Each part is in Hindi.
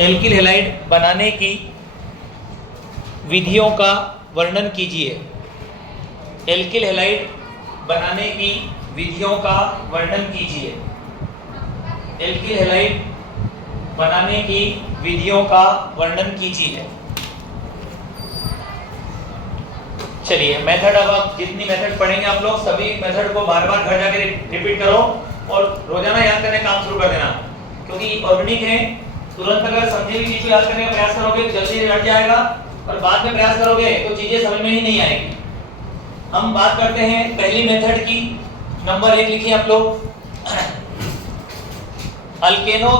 एल्किल हैलाइड बनाने की विधियों का वर्णन कीजिए। एल्किल हैलाइड बनाने की विधियों का वर्णन कीजिए। एल्किल हैलाइड बनाने की विधियों का वर्णन कीजिए। चलिए मेथड, अब आप जितनी मेथड पढ़ेंगे आप लोग सभी मेथड को बार बार घर जाकर रिपीट करो और रोजाना याद करने का काम शुरू कर देना, क्योंकि ऑर्गेनिक है। तुरंत अगर समझे हुई चीज को याद करने का प्रयास करोगे तो जल्दी हट जाएगा, और बाद में प्रयास करोगे तो चीजें समझ में ही नहीं आएगी। हम बात करते हैं पहली मेथड की। नंबर 1 लिखिए आप लोग। अल्केनों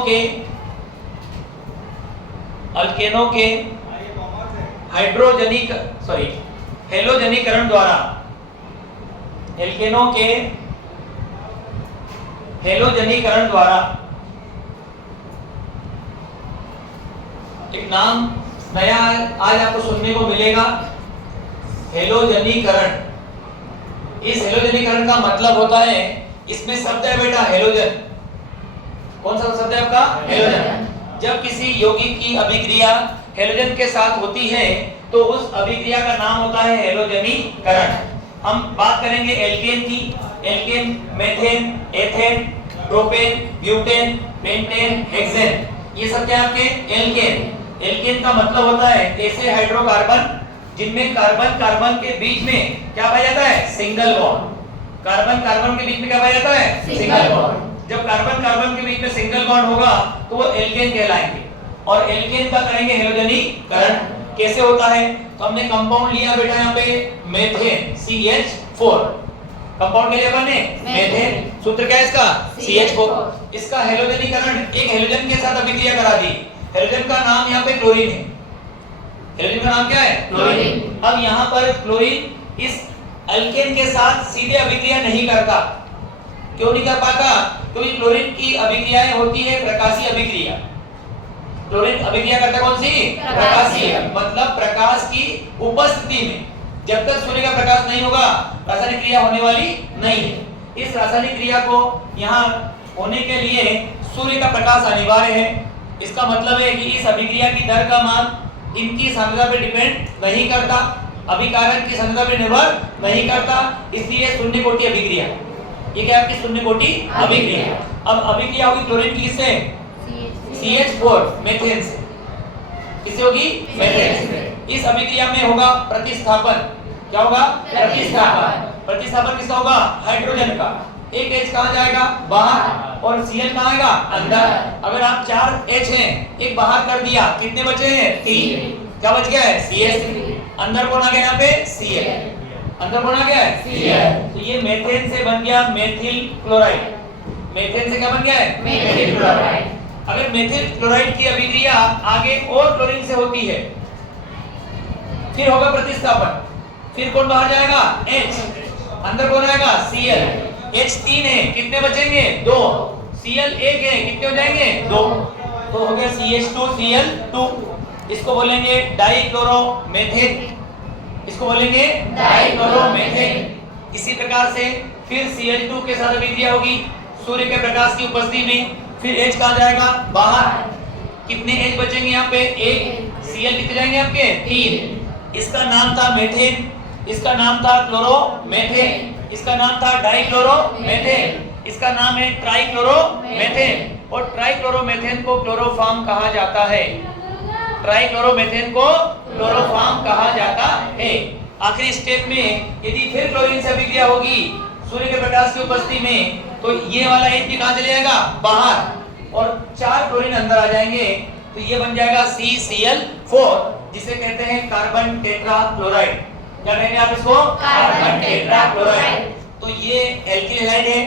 के हेलोजनीकरण द्वारा, एल्केनों के हेलोजनीकरण द्वारा, एक नाम नया आज आपको सुनने को मिलेगा, हेलोजनीकरण। इस हेलोजनीकरण का मतलब होता है, इसमें शब्द है बेटा हेलोजन। कौन सा शब्द है आपका? हेलोजन। जब किसी यौगिक की अभिक्रिया हेलोजन के साथ होती है तो उस अभिक्रिया का नाम होता है हेलोजनीकरण। हम बात करेंगे एल्केन की। Alkane, methane, ethane, propane, butane, pentane, hexane, ये सब क्या आपके एल्केन। एल्केन का मतलब होता है ऐसे हाइड्रोकार्बन जिनमें कार्बन कार्बन के बीच में क्या पाया जाता है? Single bond. कार्बन कार्बन के बीच में क्या पाया जाता है? Single bond. जब कार्बन कार्बन के बीच में सिंगल बॉन्ड होगा तो वो एल्केन कहलाएंगे, और एल्केन का करेंगे हेलोजनीकरण। कैसे होता है? तो हमने कंपाउंड लिया बेटा यहाँ पे मेथेन CH4। कंपाउंड के लिए बने मेथेन, सूत्र क्या है इसका? CH4। इसका हेलोजनीकरण एक हेलोजन के साथ अभिक्रिया करा दी। हेलोजन का नाम यहाँ पे क्लोरीन है। हेलोजन का नाम क्या है? क्लोरीन। अब यहाँ पर क्लोरीन इस एल्केन के साथ सीधे अभिक्रिया नहीं करता। क्यों नहीं कर पाता? क्योंकि क्लोरीन की अभिक्रियाएं होती है प्रकाशीय अभिक्रिया। क्लोरीन अभिक्रिया करता कौन सी? प्रकाशीय। मतलब प्रकाश की उपस्थिति में। जब तक सूर्य का प्रकाश नहीं होगा रासायनिक क्रिया होने वाली नहीं है। इस रासायनिक क्रिया को यहाँ होने के लिए सूर्य का प्रकाश अनिवार्य है। इसका मतलब है कि इस अभिक्रिया की दर का मान इनकी सांद्रता पर डिपेंड नहीं करता, अभिकारक की सांद्रता पर निर्भर नहीं करता, इसलिए शून्य कोटि अभिक्रिया। ये क्या आपकी शून्य कोटि अभिक्रिया। अब अभिक्रिया होगी क्लोरीन की किससे? CH4 मेथेन से। किससे होगी? मेथेन से। इस अभिक्रिया में होगा प्रतिस्थापन। क्या होगा? प्रतिस्थापन। प्रतिस्थापन किसका होगा? हाइड्रोजन का। एक H कहां जाएगा? बाहर, और Cl कहां आएगा? अंदर। अगर आप 4 H हैं, एक बाहर कर दिया, कितने बचे हैं? 3। क्या बच गया है? CH3। अंदर कौन आ गया यहाँ पे? Cl। अंदर कौन आ गया है? Cl। तो ये मेथेन से बन गया मेथिल क्लोराइड। मेथेन से क्या बन गया है? Methyl chloride. अगर मेथिल क्लोराइड की अभिक्रिया आगे और क्लोरीन से होती है, फिर होगा प्रतिस्थापन। फिर कौन बाहर जाएगा? H। अंदर कौन आएगा? Cl। H 3 है, कितने बचेंगे? 2। Cl 1 है, कितने हो जाएंगे? 2। तो हो गया CH2Cl2। इसको बोलेंगे डाइक्लोरोमेथेन। इसको बोलेंगे डाइक्लोरोमेथेन। इसी प्रकार से फिर Cl2 के साथ अभिक्रिया होगी सूर्य के प्रकाश की उपस्थिति में। फिर H कहां जाएगा? बाहर। कितने H बचेंगे यहाँ पे? 1। Cl कितने जाएंगे आपके? 3। इसका नाम था मेथेन, इसका नाम था क्लोरोमेथेन, इसका नाम था डाइक्लोरोमेथेन, इसका नाम है ट्राइक्लोरोमेथेन। और ट्राइक्लोरोमेथेन को क्लोरोफॉर्म कहा जाता है। ट्राइक्लोरोमेथेन को क्लोरोफॉर्म कहा जाता है। आखिरी स्टेप में यदि फिर क्लोरीन से अभिक्रिया होगी सूर्य के प्रकाश की उपस्थिति में, तो ये वाला H भी कहां चले जाएगा? बाहर, और 4 क्लोरीन अंदर आ जाएंगे। तो ये बन जाएगा CCl4, जिसे कहते हैं कार्बन टेट्रा क्लोराइड। क्या कहेंगे आप इसको? Carbon tetra chloride. तो ये एल्किल हैलाइड है,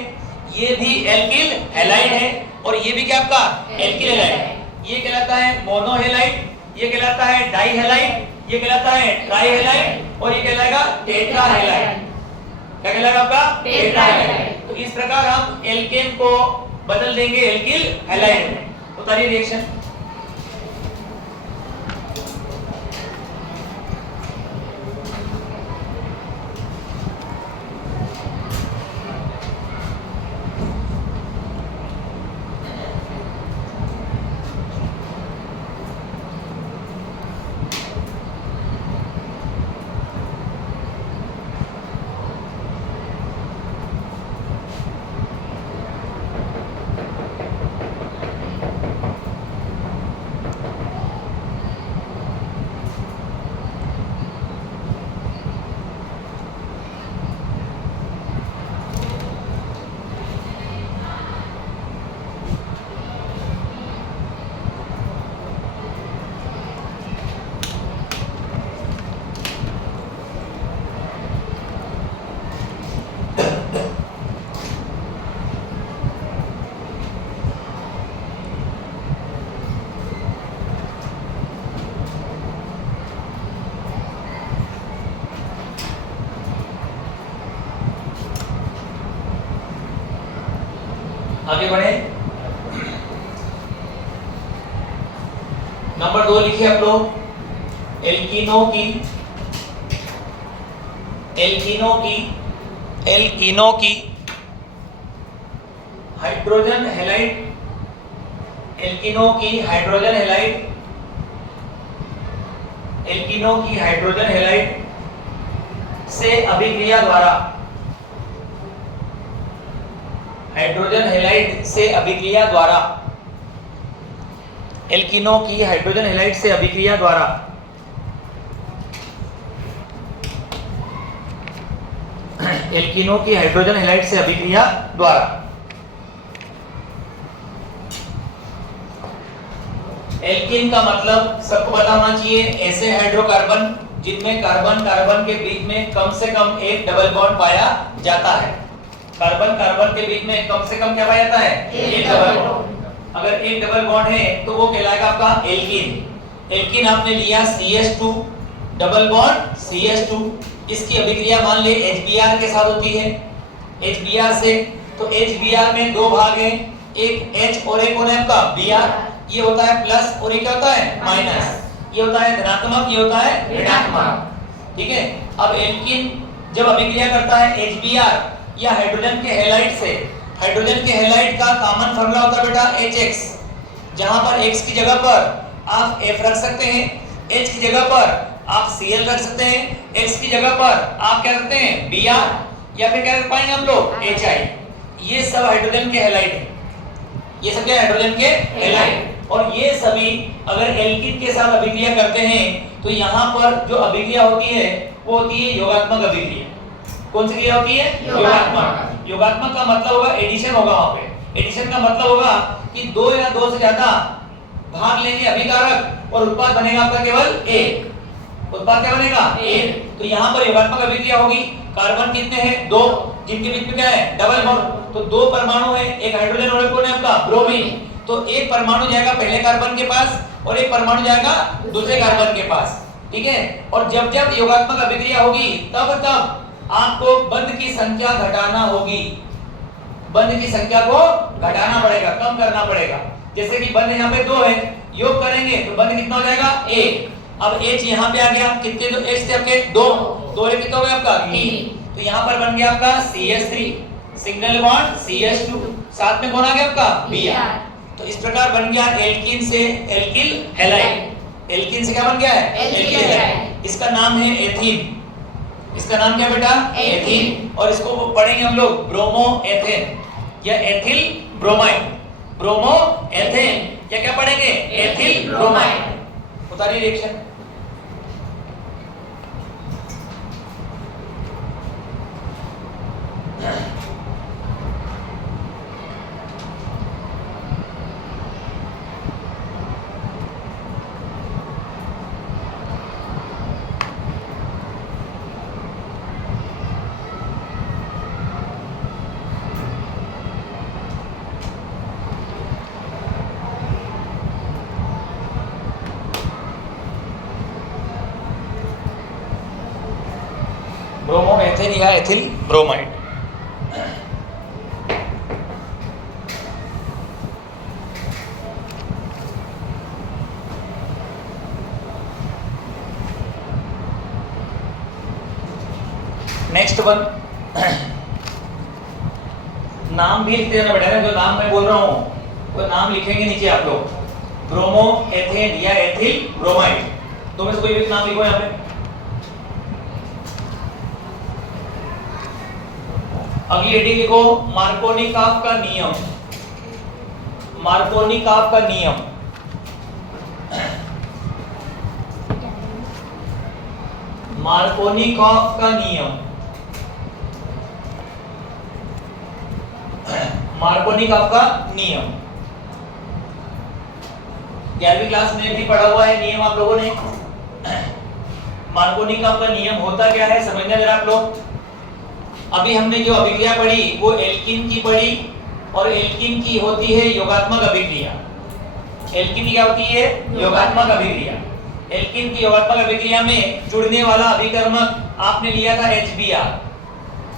ये भी एल्किल हैलाइड है, और ये भी क्या आपका? Alkyl halide. ये कहलाता है मोनोहेलाइड, ये कहलाता है डाइहेलाइड, ये कहलाता है ट्राइहेलाइड, और ये कहलाएगा टेट्राहेलाइड। क्या कहलाएगा आपका? टेट्राहेलाइड। तो इस प्रकार हम एल्केन को बदल देंगे एल्किल हैलाइड में। तो तारी रिएक्शन आगे बढ़े। नंबर 2 लिखिए आप लोग, एल्कीनो की हाइड्रोजन हैलाइड, एल्कीनो की हाइड्रोजन हैलाइड से अभिक्रिया द्वारा, हाइड्रोजन हैलाइड से अभिक्रिया द्वारा, एल्कीनो की हाइड्रोजन हैलाइड से अभिक्रिया द्वारा एल्कीनो की हाइड्रोजन हैलाइड से अभिक्रिया द्वारा एल्कीन का मतलब सबको पता होना चाहिए, ऐसे हाइड्रोकार्बन जिनमें कार्बन कार्बन के बीच में कम से कम एक डबल बॉन्ड पाया जाता है। कार्बन कार्बन के बीच में कम से कम क्या पाया जाता है? एक डबल बॉन्ड। अगर एक डबल बॉन्ड है तो वो कहलाएगा आपका एल्कीन। एल्कीन आपने लिया CH2 डबल बॉन्ड CH2, इसकी अभिक्रिया मान ले HBr के साथ होती है, HBr से, तो HBr में दो भाग हैं, एक H और एक होता है आपका Br। ये होता है प्लस और ये क्या होता है माइनस, ये होता है धनात्मक, ये होता है ऋणात्मक। ठीक है, अब एल्कीन जब अभिक्रिया करता है HBr या हाइड्रोजन के हैलाइड से, हाइड्रोजन के हैलाइड का कॉमन फार्मूला होता है बेटा HX, जहां पर X की जगह पर आप F रख सकते हैं, H की जगह पर आप Cl रख सकते हैं, X की जगह पर आप क्या रखते हैं Br, या फिर क्या रख पाएंगे हम लोग HI। ये सब हाइड्रोजन के हैलाइड है, ये सब क्या हाइड्रोजन के हैलाइड। और ये सभी अगर एल्कीन के साथ अभिक्रिया करते हैं तो यहाँ पर जो अभिक्रिया होती है वो होती है योगात्मक अभिक्रिया। कौन सी क्रिया होती है? योगात्मक। योगात्मक का मतलब होगा एडिशन होगा, वहां पे एडिशन का मतलब होगा कि दो या दो से ज्यादा भाग लेंगे अभिकारक और उत्पाद बनेगा आपका केवल एक। उत्पाद क्या बनेगा? एक। तो यहाँ पर योगात्मक अभिक्रिया होगी। कार्बन कितने हैं? दो, जिनके बीच में क्या है? Double bond. तो दो परमाणु है, एक हाइड्रोजन और एक कौन है आपका? ब्रोमीन। तो एक परमाणु जाएगा पहले कार्बन के पास और एक परमाणु जाएगा दूसरे कार्बन के पास। ठीक है, और जब जब योगात्मक अभिक्रिया होगी तब तब आपको बंध की संख्या घटाना होगी, बंध की संख्या को घटाना पड़ेगा, कम करना पड़ेगा। जैसे कि बंध यहाँ पे दो है, योग करेंगे तो बंध कितना हो जाएगा? एक। अब H यहाँ पे आ गया, कितने तो H थे आपके? दो, दो कितना हो गया आपका? 3। तो यहाँ पर बन गया आपका CH3 सिंगल बॉन्ड CH2, साथ में कौन आ गया आपका? Br। तो इस प्रकार बन गया एल्कीन से एल्किल हैलाइड। एल्कीन से क्या बन गया है? Alkyl halide. इसका नाम है एथीन। इसका नाम क्या बेटा? एथीन। और इसको पढ़ेंगे हम लोग ब्रोमो एथेन या एथिल ब्रोमाइड। ब्रोमो एथेन या क्या पढ़ेंगे? Ethyl bromide. उतारिए रिएक्शन। ब्रोमो एथेन या एथिल ब्रोमाइड। नेक्स्ट वन, नाम भी लिखते रहना बेटा, जो नाम मैं बोल रहा हूं वो नाम लिखेंगे नीचे आप लोग। ब्रोमो एथेन या एथिल ब्रोमाइड, तो में से कोई भी नाम लिखो यहाँ पे। अगली हेडिंग लिखो मार्कोनिकॉफ का नियम। मार्कोनिकॉफ का नियम। मार्कोनिकॉफ का नियम। मार्कोनिकॉफ का नियम 11वीं क्लास में भी पढ़ा हुआ है नियम आप लोगों ने। मार्कोनिकॉफ का नियम होता क्या है समझना जरा आप लोग। अभी हमने जो अभिक्रिया पढ़ी वो एल्कीन की पढ़ी, और एल्कीन की होती है योगात्मक अभिक्रिया। एल्कीन की क्या होती है? योगात्मक अभिक्रिया। एल्कीन की योगात्मक अभिक्रिया में जुड़ने वाला अभिकर्मक आपने लिया था HBr।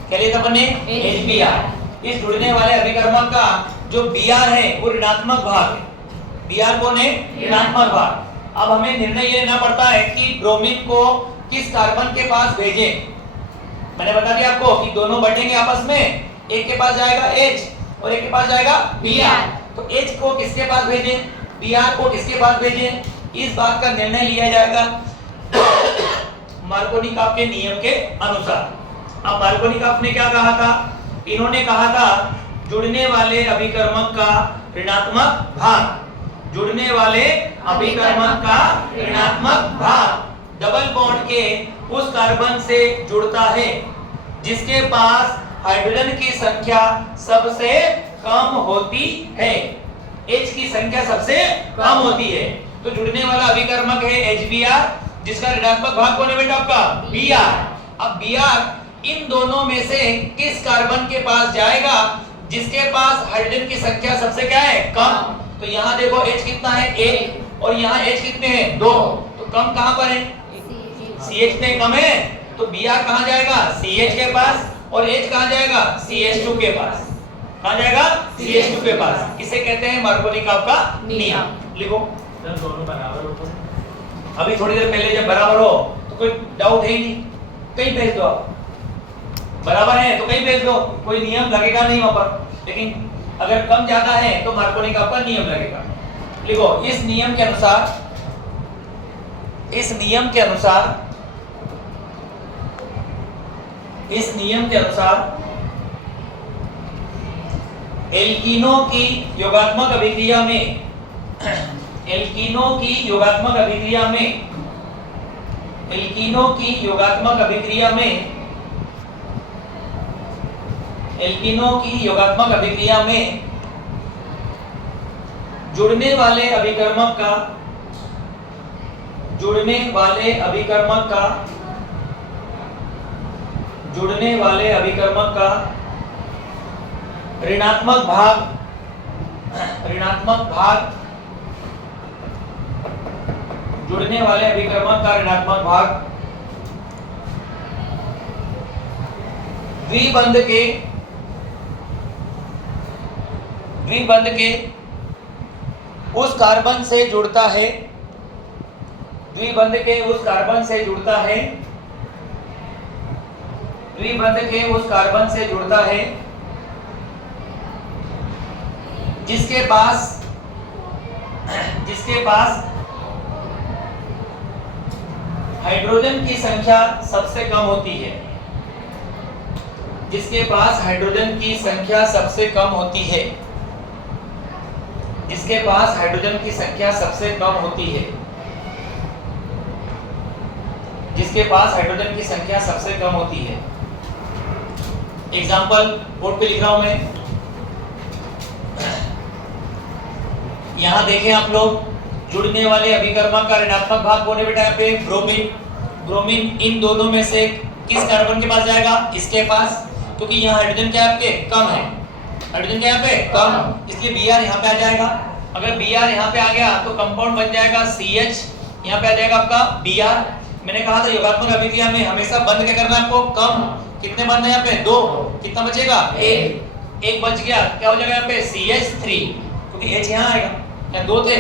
क्या लिया था हमने? HBr। इस जुड़ने वाले अभिकर्मक का जो Br है वो ऋणात्मक भाग है। Br कौन है? ऋणात्मक भाग। अब हमें निर्णय ये लेना पड़ता है कि ब्रोमीन को किस कार्बन के पास भेजें। मैंने बता दिया आपको कि दोनों बढ़ेंगे आपस में, एक के पास जाएगा H और एक के पास जाएगा Br। तो H को किसके पास भेजें, Br को किसके पास भेजें, इस बात का निर्णय लिया जाएगा मार्कोनिकॉफ के नियम के अनुसार। अब मार्कोनिकॉफ ने क्या कहा था? इन्होंने कहा था जुड़ने वाले अभिकर्मक का ऋणात्मक भाग, जुड़ने वाले अभिकर्मक का ऋणात्मक भाग डबल बॉन्ड के उस कार्बन से जुड़ता है जिसके पास हाइड्रोजन की संख्या सबसे कम होती है। H की संख्या सबसे कम होती है। तो जुड़ने वाला अभिकर्मक है HBr, जिसका ऋणात्मक भाग कौन है बेटा आपका? Br। अब Br इन दोनों में से किस कार्बन के पास जाएगा जिसके पास हाइड्रोजन की संख्या सबसे क्या है? कम। तो यहाँ देखो H कितना है? 1 और यहाँ H कितने हैं? 2। तो कम कहाँ पर है? CH में कम है, तो Br कहाँ जाएगा? CH के पास। और H कहाँ जाएगा? CH2 के पास। कहाँ जाएगा? CH2 के पास। इसे कहते हैं मार्कोनिकॉफ का नियम। लिखो दोनों बराबर होते। अभी थोड़ी देर पहले जब बराबर हो तो कोई डाउट है ही नहीं, कहीं भेज दो आप। बराबर है तो कहीं भेज दो, कोई नियम लगेगा नहीं वहां पर। लेकिन अगर कम ज्यादा है तो मार्कोनिकॉफ का नियम लगेगा। लिखो इस नियम के अनुसार, इस नियम के अनुसार, इस नियम के अनुसार एल्कीनों की योगात्मक अभिक्रिया में, एल्कीनों की योगात्मक अभिक्रिया में, एल्कीनों की योगात्मक अभिक्रिया में, एल्कीनों की योगात्मक अभिक्रिया में जुड़ने वाले अभिकर्मक का, जुड़ने वाले अभिकर्मक का, जुड़ने वाले अभिकर्मक का ऋणात्मक भाग, ऋणात्मक भाग, जुड़ने वाले अभिकर्मक का ऋणात्मक भाग द्विबंध के, द्विबंध के उस कार्बन से जुड़ता है, द्विबंध के उस कार्बन से जुड़ता है, द्विबंध के उस कार्बन से जुड़ता है जिसके पास, जिसके पास हाइड्रोजन की संख्या सबसे कम होती है, जिसके पास हाइड्रोजन की संख्या सबसे कम होती है, जिसके पास हाइड्रोजन की संख्या सबसे कम होती है, जिसके पास हाइड्रोजन की संख्या सबसे कम होती है। एग्जाम्पल बोर्ड पे लिख रहा हूं मैं, यहां देखें आप लोग, जुड़ने वाले अभिकर्मक का ऋणात्मक भाग कौन है बेटा? यहाँ पे ब्रोमीन। ब्रोमीन इन दोनों में से किस कार्बन के पास जाएगा? इसके पास, क्योंकि यहाँ हाइड्रोजन क्या आपके कम है, हाइड्रोजन क्या यहाँ पे कम, इसलिए Br यहाँ पे आ जाएगा। अगर Br यहाँ पे आ गया तो कंपाउंड बन जाएगा CH, यहाँ पे आ जाएगा आपका Br। मैंने कहा था योगात्मक अभिक्रिया में हमेशा बंद क्या करना है आपको? कम। कितने बंद है यहाँ पे? 2। कितना बचेगा? 1। 1 बच गया, क्या हो जाएगा यहाँ पे? CH3, क्योंकि H यहाँ आएगा। यहाँ 2 थे,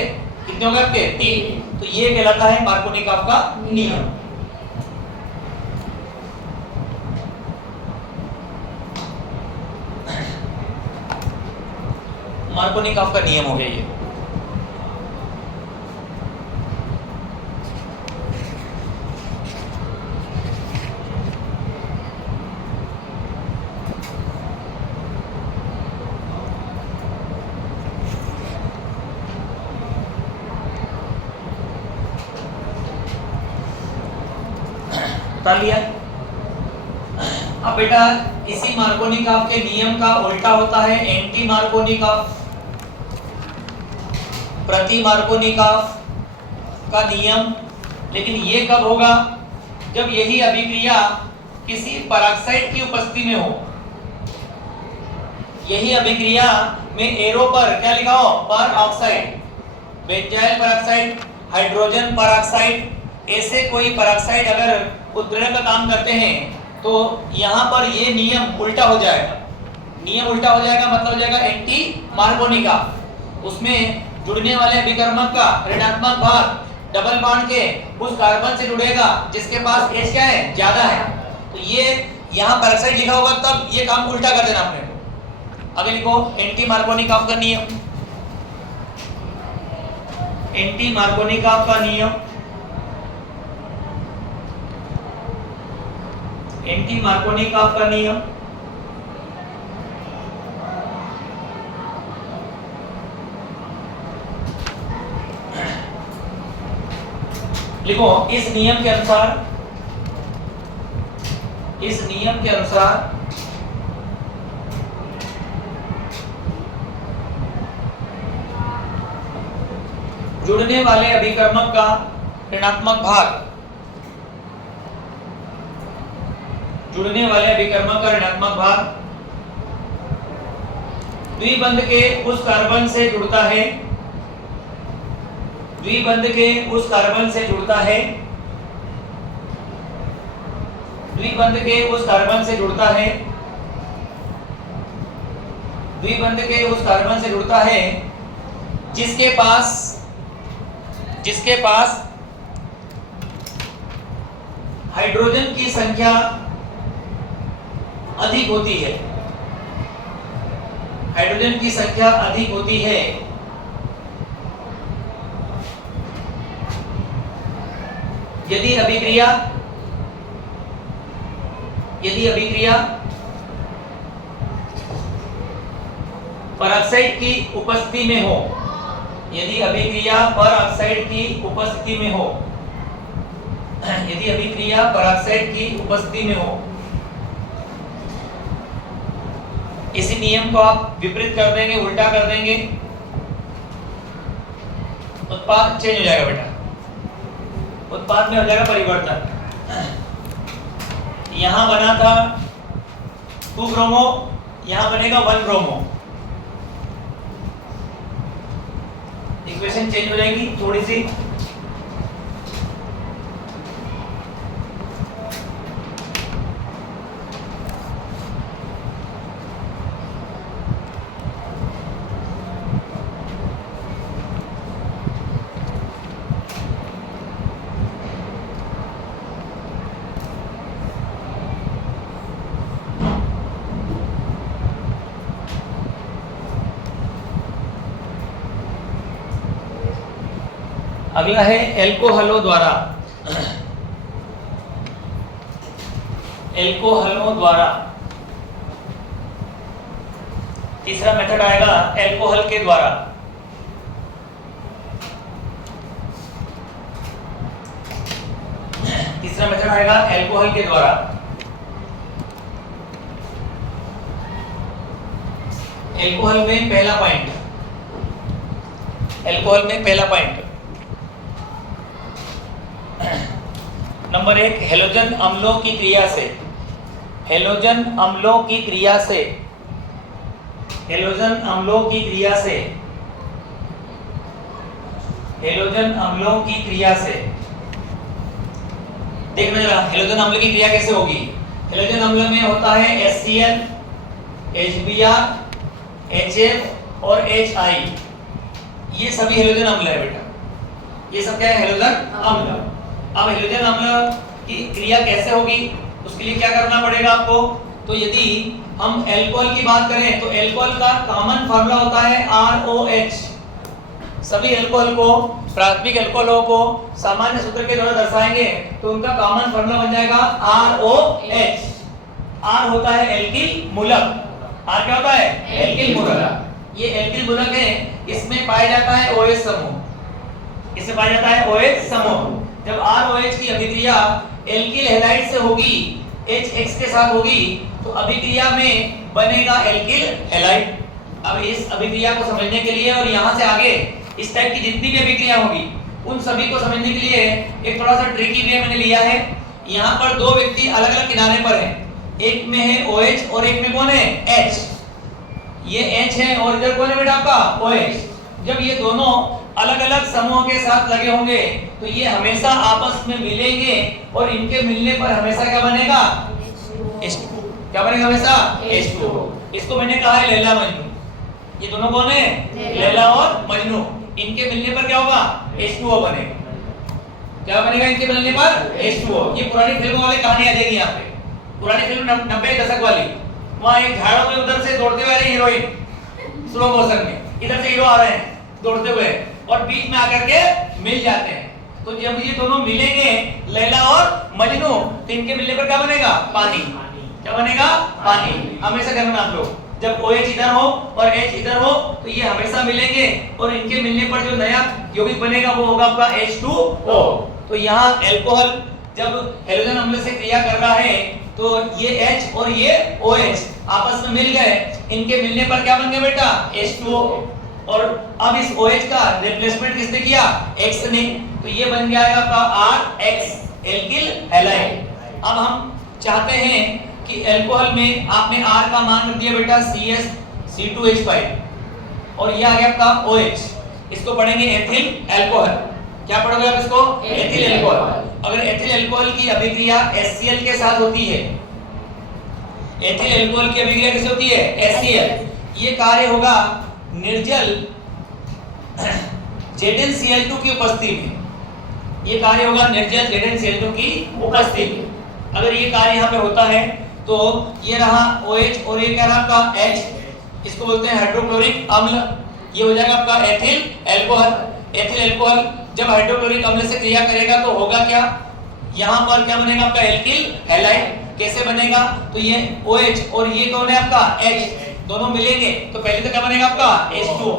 कितने हो गए आपके? 3। तो ये कहलाता है मार्कोनिकॉफ का नियम। मार्कोनिकॉफ का नियम हो गया ये। बता लिया। अब बेटा इसी मार्कोनिकॉफ के नियम का उल्टा होता है एंटी मार्कोनिकॉफ, प्रति मार्कोनिकॉफ का नियम। लेकिन ये कब होगा? जब यही अभिक्रिया किसी पेरोक्साइड की उपस्थिति में हो। यही अभिक्रिया में एरो पर क्या लिखा हो? पर oxide, benzyl peroxide, hydrogen peroxide, ऐसे कोई पेरोक्साइड अगर उत्प्रेरक का काम करते हैं तो यहाँ पर ये नियम उल्टा हो जाएगा। नियम उल्टा हो जाएगा, मतलब हो जाएगा एंटी मार्कोनी का। उसमें जुड़ने वाले अभिकर्मक का ऋणात्मक भाग डबल बॉन्ड के उस कार्बन से जुड़ेगा जिसके पास H क्या है, ज्यादा है। तो ये यहाँ पेरोक्साइड लिखा होगा तब ये काम उल्टा कर देना आपने को। आगे लिखो एंटी मार्कोनी का आपका नियम, एंटी मार्कोनी का आपका नियम, एंटी मार्कोनी का आपका नियम। लिखो इस नियम के अनुसार, इस नियम के अनुसार जुड़ने वाले अभिकर्मक का ऋणात्मक भाग, जुड़ने वाले अभिकर्मक का ऋणात्मक भाग द्विबंध के उस कार्बन से जुड़ता है, द्विबंध के उस कार्बन से जुड़ता है, द्विबंध के उस कार्बन से जुड़ता है, द्विबंध के उस कार्बन से जुड़ता है जिसके पास, जिसके पास हाइड्रोजन की संख्या अधिक होती है, हाइड्रोजन की संख्या अधिक होती है, यदि अभिक्रिया, यदि अभिक्रिया परऑक्साइड की उपस्थिति में हो, यदि अभिक्रिया परऑक्साइड की उपस्थिति में हो, यदि अभिक्रिया परऑक्साइड की उपस्थिति में हो, इसी नियम को आप विपरीत कर देंगे, उल्टा कर देंगे, उत्पाद चेंज हो जाएगा बेटा, उत्पाद में हो जाएगा परिवर्तन। यहां बना था 2 ब्रोमो, यहां बनेगा 1 ब्रोमो, इक्वेशन चेंज हो जाएगी थोड़ी सी। अगला है एल्कोहलों द्वारा, एल्कोहलों द्वारा तीसरा मेथड आएगा एल्कोहल के द्वारा। तीसरा मेथड आएगा एल्कोहल के द्वारा। एल्कोहल में पहला पॉइंट, एल्कोहल में पहला पॉइंट नंबर 1, हेलोजन अम्लों की क्रिया से, हेलोजन अम्लों की क्रिया से, हेलोजन अम्लों की क्रिया से, हेलोजन अम्लों की क्रिया से देखना जरा हेलोजन अम्ल की क्रिया कैसे होगी। हेलोजन अम्ल में होता है HCl, HBr, HF और HI, ये सभी हेलोजन अम्ल है बेटा, ये सब क्या है, हेलोजन अम्ल। अब हेलोजन अम्ल की क्रिया कैसे होगी उसके लिए क्या करना पड़ेगा आपको। तो यदि हम एल्कोहल की बात करें तो एल्कोहल का कॉमन फार्मूला होता है ROH। सभी एल्कोहल को, प्राथमिक एल्कोहलों को सामान्य सूत्र के द्वारा दर्शाएंगे तो उनका कॉमन फार्मूला बन जाएगा ROH। R होता है एल्किल मूलक, R क्या होता है, एल्किल मूलक। ये एल्किल मूलक है, इसमें पाया जाता है OH समूह, इसमें पाया जाता है OH समूह। जब ROH की अभिक्रिया एल्किल हैलाइड से होगी, HX के साथ होगी, तो अभिक्रिया में बनेगा एल्किल हैलाइड। अब इस अभिक्रिया को समझने के लिए और यहाँ से आगे इस टाइप की जितनी भी अभिक्रिया होगी उन सभी को समझने के लिए एक थोड़ा सा ट्रिकी वे मैंने लिया है। यहाँ पर 2 व्यक्ति अलग अलग किनारे पर हैं, एक में है OH और एक में कौन है, H। ये H है और इधर कौन है बेटा आपका, OH। जब ये दोनों अलग अलग समूह के साथ लगे होंगे तो ये हमेशा आपस में मिलेंगे और इनके मिलने पर हमेशा क्या बनेगा, H2O। क्या बनेगा हमेशा, H2O। इसको मैंने कहा है लैला मजनू। ये दोनों कौन है? लैला और मजनू। इनके मिलने पर क्या होगा? H2O बनेगा। क्या बनेगा इनके मिलने पर? H2O। ये पुरानी फिल्मों वाली कहानी आ जाएगी यहाँ पे। पुरानी फिल्म 90 के दशक वाली, वहाँ एक झाड़ों में उधर से दौड़ते हुए आ रही हीरोइन स्लो मोशन में, इधर से हीरो आ रहे हैं दौड़ते हुए और बीच में आकर के मिल जाते हैं। तो जब ये दोनों मिलेंगे लैला और मजनू, तो इनके मिलने पर क्या बनेगा? पानी। क्या बनेगा? पानी। हमेशा ध्यान रखना आप लोग, जब OH इधर हो और H इधर हो तो ये हमेशा मिलेंगे और इनके मिलने पर जो नया यौगिक बनेगा वो होगा आपका H2O। तो यहाँ अल्कोहल जब हैलोजन अम्ल से क्रिया कर रहा है तो ये H और ये OH आपस में मिल गए, इनके मिलने पर क्या बन गया बेटा? H2O। और अब इस OH का रिप्लेसमेंट किसने किया? X ने। तो ये बन गया आपका RX, एल्किल हैलाइड। अब हम चाहते हैं कि अल्कोहल में आपने R का मान रख दिया बेटा CS(C2H5) और ये आ गया आपका OH। इसको पढ़ेंगे एथिल अल्कोहल। क्या पढ़ोगे आप इसको? Ethyl alcohol. अगर एथिल अल्कोहल की अभिक्रिया HCl के साथ होती है, एथिल अल्कोहल की अभिक्रिया किससे होती है? HCl। ये कार्य होगा निर्जल ZnCl2 की उपस्थिति में। ये कार्य होगा निर्जल ZnCl2 की उपस्थिति में। अगर ये कार्य यहाँ पे होता है तो ये रहा OH और ये क्या रहा आपका H, इसको बोलते हैं हाइड्रोक्लोरिक अम्ल। ये हो जाएगा आपका एथिल अल्कोहल। एथिल अल्कोहल जब हाइड्रोक्लोरिक अम्ल से क्रिया करेगा तो होगा क्या? यहाँ पर क्या बनेगा आपका? Alkyl halide. कैसे बनेगा? तो ये OH और ये कौन है आपका? H, दोनों मिलेंगे तो पहले तो क्या बनेगा आपका? H2O।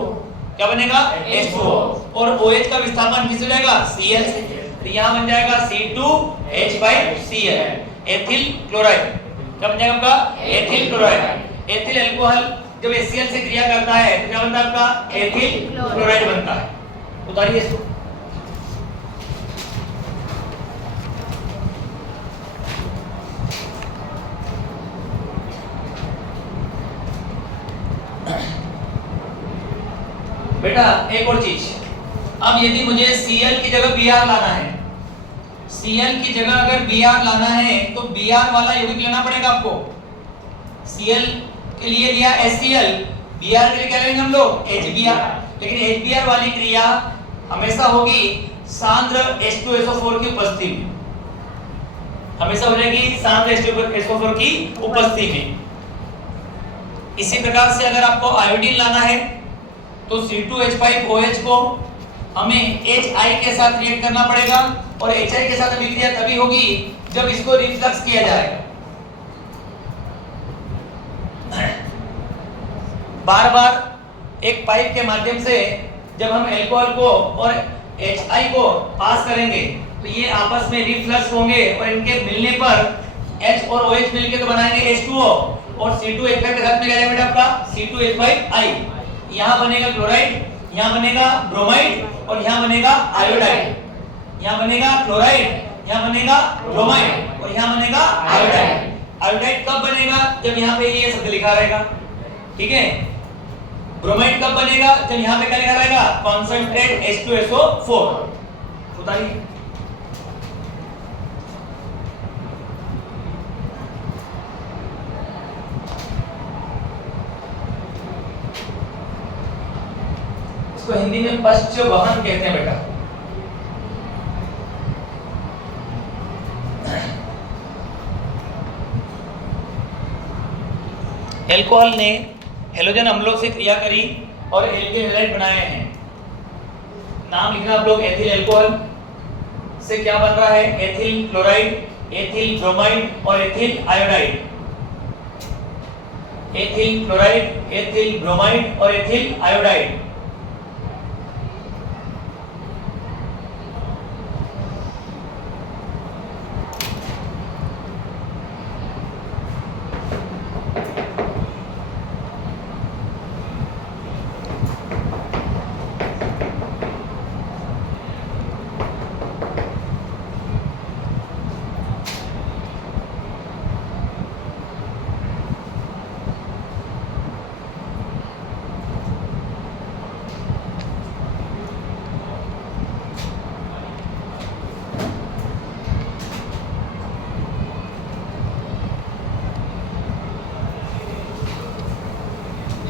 क्या बनेगा? H2O। और OH का विस्थापन किस हो जाएगा? Cl से। तो यहाँ बन जाएगा C2H5Cl, एथिल क्लोराइड। क्या बन जाएगा आपका? Ethyl chloride. एथिल अल्कोहल जब HCl से क्रिया करता है तो क्या बनता है आपका? एथिल क्लोराइड बनता है। उतारिए इसको। बेटा एक और चीज, अब यदि मुझे Cl की जगह Br लाना है, Cl की जगह अगर Br लाना है तो Br वाला यौगिक लेना पड़ेगा आपको। Cl के लिए लिया HCl, Br के लिए क्या लेंगे हम लोग? HBr। लेकिन HBr वाली क्रिया हमेशा होगी सांद्र H2SO4 की उपस्थिति में। हमेशा हो जाएगी सांद्र H2SO4 की उपस्थिति में। इसी प्रकार से अगर आपको आयोडीन लाना है तो C2H5OH को हमें HI के साथ रिएक्ट करना पड़ेगा और HI के साथ अभिक्रिया तभी होगी जब इसको रिफ्लक्स किया जाएगा। बार बार एक पाइप के माध्यम से जब हम अल्कोहल को और HI को पास करेंगे तो ये आपस में रिफ्लक्स होंगे और इनके मिलने पर H और OH मिलके तो बनाएंगे H2O और C2H5 के साथ में क्या जाएगा बेटा आपका? C2H5I। यहाँ बनेगा क्लोराइड, यहाँ बनेगा ब्रोमाइड और यहाँ बनेगा आयोडाइड। यहाँ बनेगा क्लोराइड, यहाँ बनेगा ब्रोमाइड और यहाँ बनेगा आयोडाइड। आयोडाइड कब बनेगा? जब यहाँ पे ये शब्द लिखा रहेगा। ठीक है। ब्रोमाइड कब बनेगा? जब यहाँ पे क्या लिखा रहेगा? Concentrate H2SO4। उतारिए। इसको हिंदी में पश्च वहन कहते हैं बेटा। अल्कोहल ने हैलोजन अम्लों से क्रिया करी और एल्किल हैलाइड बनाए हैं। नाम लिखना आप लोग। एथिल अल्कोहल से क्या बन रहा है? एथिल क्लोराइड, एथिल ब्रोमाइड और ethyl iodide. Ethyl chloride, ethyl bromide और एथिल आयोडाइड।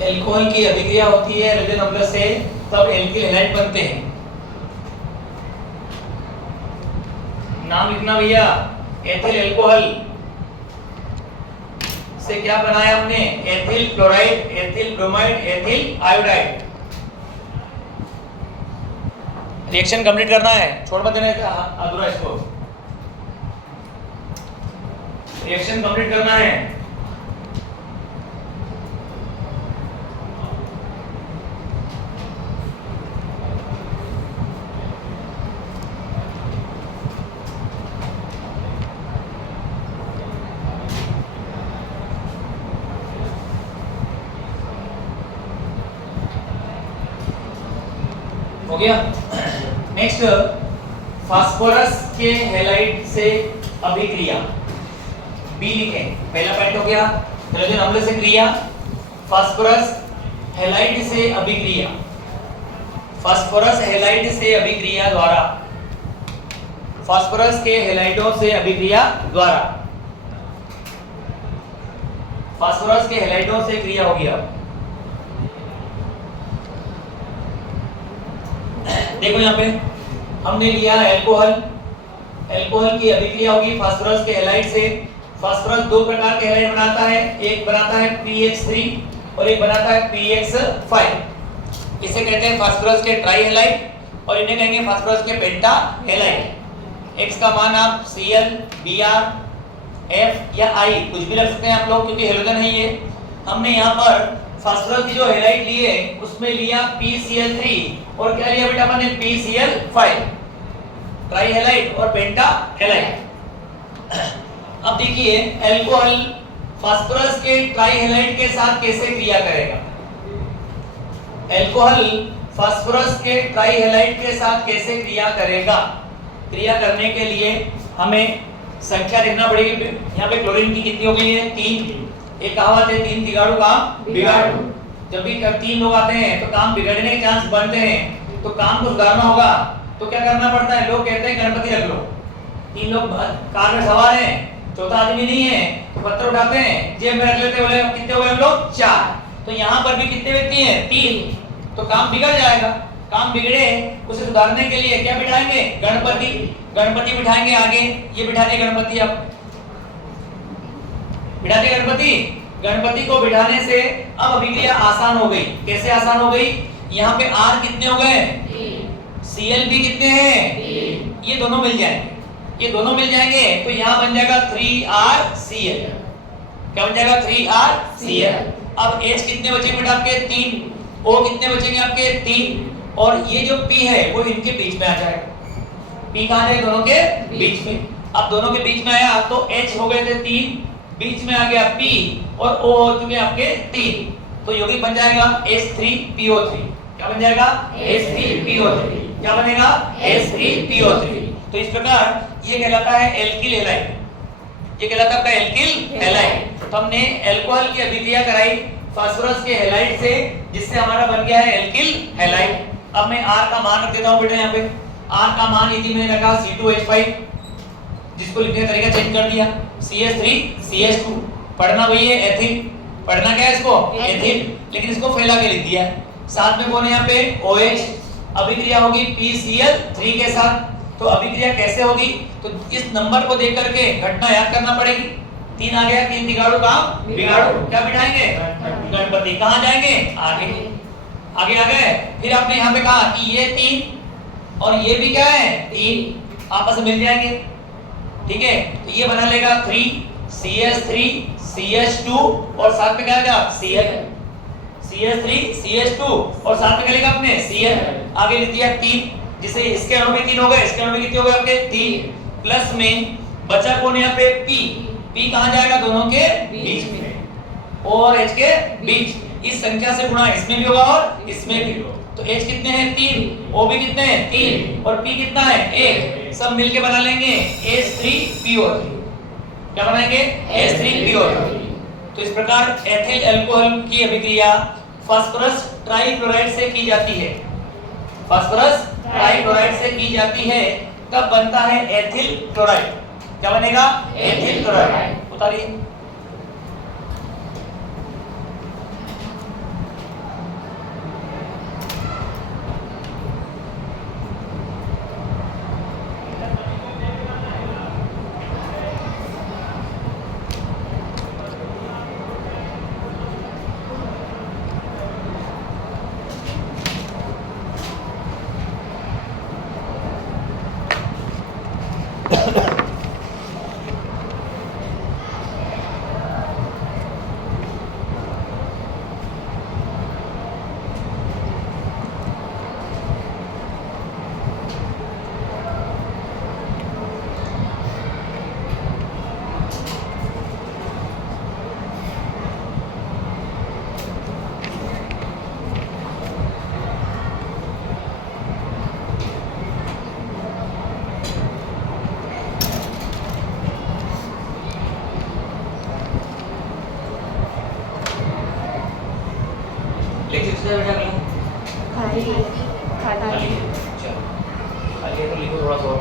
एल्कोहल की अभिक्रिया होती है हेलोजन अम्ल से, तब एल्किल हैलाइड बनते हैं। नाम लिखना भैया, एथिल एल्कोहल से क्या बनाया हमने? Ethyl chloride, ethyl bromide, ethyl iodide. Reaction complete करना है, छोड़ मत देना अधूरा इसको। रिएक्शन कंप्लीट करना है। हो गया। नेक्स्ट, फास्फोरस के हैलाइड से अभिक्रिया, बी लिखें। पहला पॉइंट हो गया हेलोजन अम्ल से क्रिया, फास्फोरस हैलाइड से अभिक्रिया। फास्फोरस हैलाइड से अभिक्रिया द्वारा, फास्फोरस के हैलाइडों से अभिक्रिया द्वारा, फास्फोरस के हैलाइडों से क्रिया होगी। अब देखो यहाँ पे हमने लिया एल्कोहल, एल्कोहल की अभिक्रिया होगी फास्फोरस के हैलाइड से। फास्फोरस दो प्रकार के हैलाइड बनाता है, एक बनाता है PX3 और एक बनाता है PX5। इसे कहते हैं फास्फोरस के ट्राई हैलाइड और इन्हें कहेंगे फास्फोरस के पेंटा हैलाइड। X का मान आप Cl, Br, F या I कुछ भी रख सकते हैं आप लोग, क्योंकि हेलोजन है ये। हमने यहाँ पर फास्फोरस की जो हैलाइड लिए उसमें लिया PCl3 और क्या लिया बेटा हमने? PCl5, ट्राई हैलाइड और पेंटा हैलाइड। अब देखिए एल्कोहल फास्फोरस के ट्राई हैलाइड के साथ कैसे क्रिया करेगा। एल्कोहल फास्फोरस के ट्राई हैलाइड के साथ कैसे क्रिया करेगा? क्रिया करने के लिए हमें संख्या देखना पड़ेगी। यहाँ पे क्लोरीन की कितनी हो गई है? 3। एक कहावत है, 3 तिगाड़ू काम बिगाड़ू। जब भी 3 लोग आते हैं तो काम बिगड़ने के चांस बनते हैं, तो काम को सुधारना होगा तो क्या करना पड़ता है? लोग कहते हैं गणपति रख लो। 3 लोग कार में सवार हैं, चौथा आदमी नहीं है, तो पत्थर उठाते हैं, जेब में रख लेते हैं। बोले कितने हो गए हम लोग? 4। तो यहाँ पर भी कितने व्यक्ति हैं? 3। तो काम बिगड़ जाएगा। काम बिगड़े उसे सुधारने के लिए क्या बिठाएंगे? गणपति। गणपति बिठाएंगे आगे, ये बिठा दिए गणपति। अब बिठा दिए गणपति। गणपति को बिठाने से अब अभिक्रिया आसान हो गई। कैसे आसान हो गई? यहाँ पे R कितने हो गए? 3। Cl भी कितने हैं? 3। ये दोनों मिल जाएंगे, ये दोनों मिल जाएंगे तो यहाँ बन जाएगा 3RCl। क्या बन जाएगा? 3RCl। अब H कितने बचेंगे बेटा आपके? 3। O कितने बचेंगे आपके? 3। और ये जो P है वो इनके बीच में आ जाएगा। P कहाँ है? दोनों के बीच में। अब दोनों के बीच में आया तो H हो गए थे 3, बीच में आ गया P और O हो चुके आपके 3। तो यौगिक बन जाएगा H3PO3। क्या बन जाएगा? H3PO3। क्या बनेगा? H3PO3। तो इस प्रकार ये कहलाता है एल्किल हैलाइड। ये कहलाता है एल्किल हैलाइड। तो हमने एल्कोहल की अभिक्रिया कराई फास्फोरस के हैलाइड से, जिससे हमारा बन गया है एल्किल हैलाइड। अब मैं R का मान रख देता हूं बेटा। यहाँ पे R का मान यदि मैंने रखा C2H5, जिसको लिखने का तरीका चेंज कर दिया, CH3CH2। पढ़ना वही है एथिल, पढ़ना क्या है इसको? एथिल, लेकिन इसको फैला के लिख दिया। साथ में कौन है यहाँ पे? OH। अभिक्रिया होगी PCl3 के साथ। तो अभिक्रिया कैसे होगी? तो इस नंबर को देख करके घटना याद करना पड़ेगी। 3 आ गया, 3 तिगाड़ू काम बिगाड़ू। क्या बिठाएंगे? गणपति। कहाँ जाएंगे? आगे। आगे आ गए। फिर आपने यहाँ पे कहा कि ये 3 और ये भी क्या है? 3 आपस में मिल जाएंगे। ठीक है, तो ये बना लेगा 3CH3 CH2 और साथ में क्या आएगा? Cl। CH3 CH2 और साथ में क्या लिखा आपने? Cl। आगे लिख दिया 3, जिसे इसके अणु में 3 हो गए, इसके अणु में कितने हो गए आपके? 3। प्लस में बचा कौन यहाँ पे? P। P कहाँ जाएगा? दोनों के बीच में, O और H के बीच। इस संख्या से गुणा इसमें भी होगा और इसमें भी। तो H कितने हैं? 3। O भी कितने हैं? 3। और P कितना है? 1। सब मिलके बना लेंगे H3PO3। क्या बनाएंगे? H3PO3। तो इस प्रकार एथिल अल्कोहल की अभिक्रिया फास्फोरस ट्राइक्लोराइड से की जाती है। फास्फोरस ट्राइक्लोराइड से की जाती है, तब बनता है एथिल क्लोराइड। क्या बनेगा? Ethyl chloride. उतारिए। किधर बेटा अगला? खाली खाली है। चलो खाली है तो लिखो थोड़ा सा और।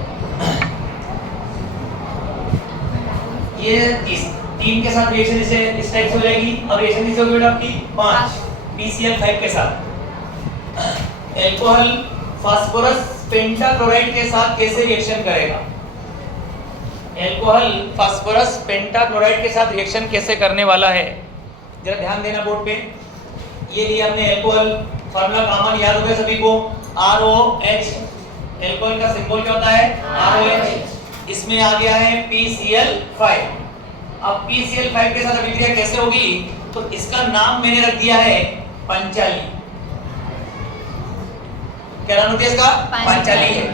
ये इस 3 के साथ रिएक्शन इसे इस टाइप से हो जाएगी। अब रिएक्शन किससे होगी बेटा आपकी? 5 PCl5 के साथ एल्कोहल फास्फोरस पेंटाक्लोराइड के साथ कैसे रिएक्शन करेगा? एल्कोहल फास्फोरस पेंटाक्लोराइड के साथ रिएक्शन कैसे करने वाला है? जरा ध्यान देना बोर्ड पे। ये लिया हमने एल्कोहल, फार्मूला कॉमन याद हो गया सभी को, ROH। एल्कोहल का सिंबल क्या होता है? ROH। इसमें आ गया है PCl5। अब PCl5 के साथ अभिक्रिया कैसे होगी? तो इसका नाम मैंने रख दिया है पंचाली। क्या नाम होती है इसका? पंचाली है।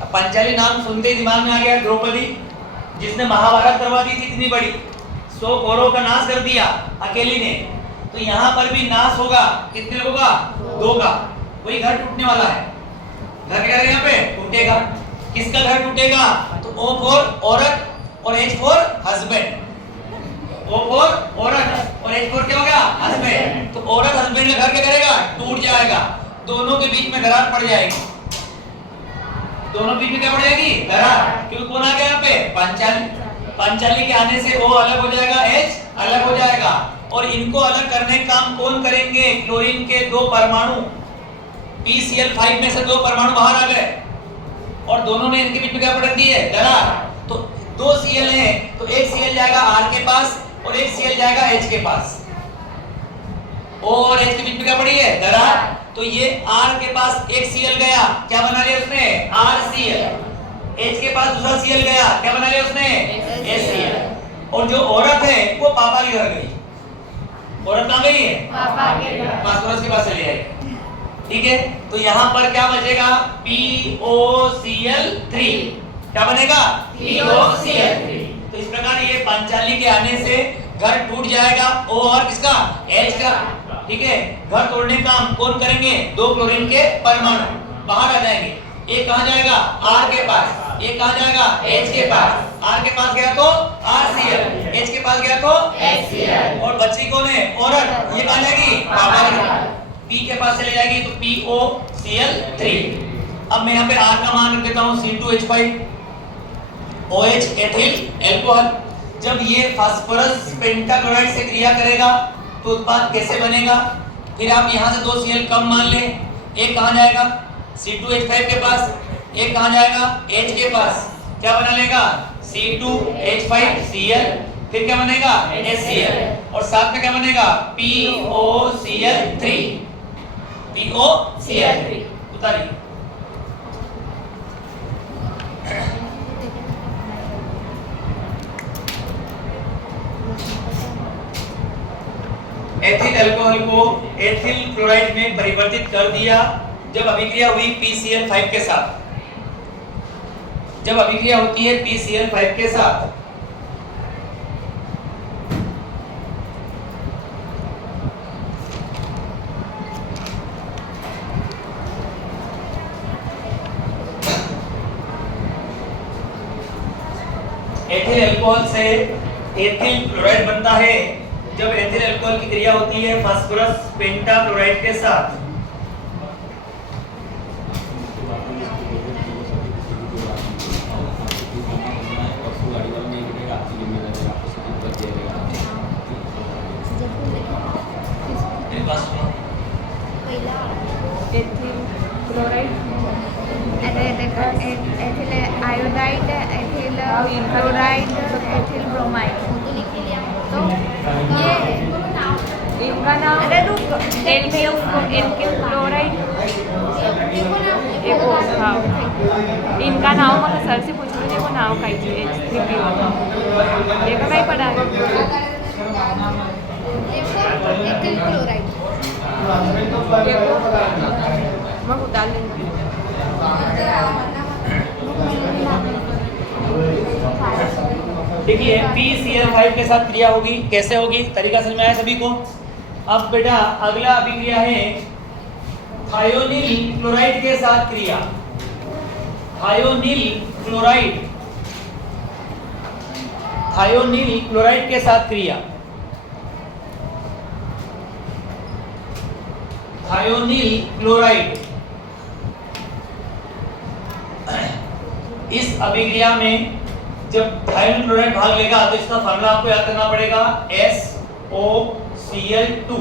अब पंचाली नाम सुनते ही दिमाग में आ गया द्रौपदी, जिसने महाभारत करवा दी थी इतनी बड़ी, 100 कौरवों का नाश कर दिया अकेली ने। तो यहाँ पर भी नाश होगा कितने लोगों का? 2 का। वही घर टूटने वाला है। घर क्या यहाँ पे टूटेगा? किसका घर टूटेगा? तो O फॉर औरत और H for husband. O for औरत और H फॉर क्या हो गया? हस्बैंड। तो औरत हस्बैंड का घर क्या करेगा? टूट जाएगा। दोनों के बीच में दरार पड़ जाएगी। दोनों बीच में क्या पड़ जाएगी? दरार। क्योंकि कौन आ गया यहाँ पे? पंचाली। पंचाली के आने से O अलग हो जाएगा, H अलग हो जाएगा। और इनको अलग करने का काम कौन करेंगे? क्लोरीन के 2 परमाणु, PCl5 में से 2 परमाणु बाहर आ गए और दोनों ने इनके बीच में क्या पड़ दी है? दरार। तो 2 Cl है तो एक Cl जाएगा R के पास और एक Cl जाएगा H के पास। O और H के बीच में क्या पड़ी है? दरार। तो ये R के पास एक Cl गया, क्या बना लिया उसने? RCl। H के पास दूसरा Cl गया, क्या बना लिया उसने? HCl। और जो औरत है वो पापा के घर गई। औरत कहाँ गई है? पापा के घर। फास्फोरस के पास चली जाएगी। ठीक है, तो यहाँ पर क्या बचेगा? POCl3। क्या बनेगा? POCl3। तो इस प्रकार ये पंचाली के आने से घर टूट जाएगा। O और किसका? H का। ठीक है, घर तोड़ने का काम कौन करेंगे? 2 क्लोरीन के परमाणु बाहर आ जाएंगे। एक कहाँ जाएगा? R के पास। एक कहाँ जाएगा? H के पास। R के पास गया तो RCl, H के पास गया तो HCl। और बच्ची कौन है? औरत। ये कहाँ जाएगी? पापा के घर। P के पास चले जाएगी तो POCl3। अब मैं यहाँ पे R का मान रख देता हूँ C2H5 OH एथिल एल्कोहल। जब ये फास्फोरस पेंटाक्लोराइड से क्रिया करेगा तो उत्पाद कैसे बनेगा? फिर आप यहाँ से 2 Cl कम मान लें। एक कहाँ जाएगा? C2H5 के पास। एक कहाँ जाएगा? H के पास। क्या बना लेगा? C2H5Cl। फिर क्या बनेगा? HCl। और साथ में क्या बनेगा? POCl3। POCl3 उतारिए। एथिल अल्कोहल को एथिल क्लोराइड में परिवर्तित कर दिया जब अभिक्रिया हुई PCl5 के साथ। जब अभिक्रिया होती है PCl5 के साथ एथिल अल्कोहल से एथिल क्लोराइड बनता है। जब एथिल अल्कोहल की क्रिया होती है फास्फोरस पेंटाक्लोराइड के साथ। मेरे पास ethyl chloride, ethyl iodide, ethyl chloride, ethyl bromide. तो ये इनका नाम एल्किल क्लोराइड। इनका नाव मला सर से पूछो, देखो नाव काय છે H3PO देखो काय पड़ा है एथिल क्लोराइड। मग डाल लेंगे। देखिए PCl5 के साथ क्रिया होगी, कैसे होगी? तरीका समझ में आया सभी को? अब बेटा अगला अभिक्रिया है थायोनिल क्लोराइड के साथ क्रिया। थायोनिल क्लोराइड, थायोनिल क्लोराइड के साथ क्रिया। Thionyl chloride. इस अभिक्रिया में जब थायोनिल क्लोराइड भाग लेगा तो इसका फॉर्मूला आपको याद करना पड़ेगा SOCl2।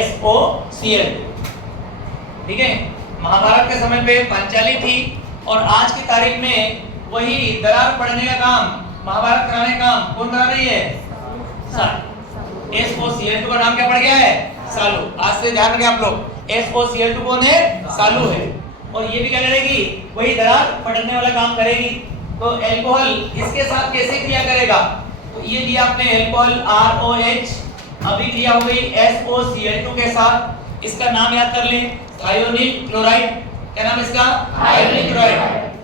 SOCl2, ठीक है। महाभारत के समय पे पांचाली थी और आज की तारीख में वही दरार पड़ने का काम, महाभारत कराने का काम कौन करा रही है? SOCl2 का नाम क्या पड़ गया है? सालू। आज से ध्यान रखें आप लोग, SOCl2 कौन है? सालू है। और ये भी क्या करेगी? वही दरार पड़ने वाला काम करेगी। तो अल्कोहल इसके साथ कैसे क्रिया करेगा? तो ये लिया आपने अल्कोहल ROH, अभिक्रिया हो गई SOCl2 के साथ। इसका नाम याद कर लें, थायोनिल क्लोराइड। क्या नाम इसका? थायोनिल क्लोराइड,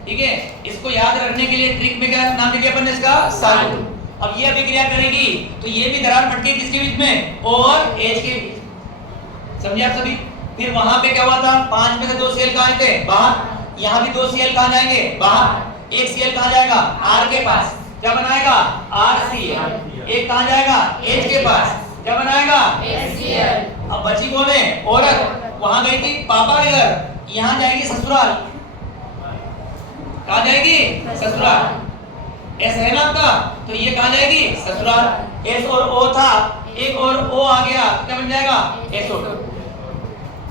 ठीक है। इसको याद रखने के लिए ट्रिक में क्या नाम लिया अपन ने इसका? सालू। अब ये अभिक्रिया करेगी तो ये भी दरार पटके किसके बीच में? O और H के बीच। समझे आप सभी? फिर वहां पे क्या हुआ था? 5 में से 2 Cl कहां थे? बाहर। यहाँ भी 2 Cl कहां जाएंगे? बाहर। एक Cl कहां जाएगा? R के पास। क्या बनाएगा? RCl। एक कहां जाएगा? H के पास। क्या बनाएगा? HCl। अब बची कौन है? औरत। वहां गई थी पापा के घर, यहाँ जाएगी ससुराल। कहां जाएगी? ससुराल। S है ना आपका, तो ये कहां जाएगी? ससुराल। S और O था, एक और O आ गया, क्या बन जाएगा? SO2।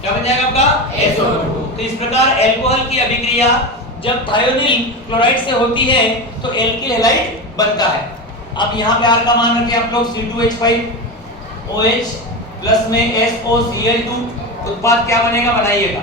क्या बन जाएगा आपका? SO2। तो इस प्रकार अल्कोहल की अभिक्रिया जब थायोनिल क्लोराइड से होती है तो एल्किल हैलाइड बनता है। अब यहाँ पे R का मान रखें आप लोग C2H5OH प्लस में SOCl2। उत्पाद क्या बनेगा? बनाइएगा।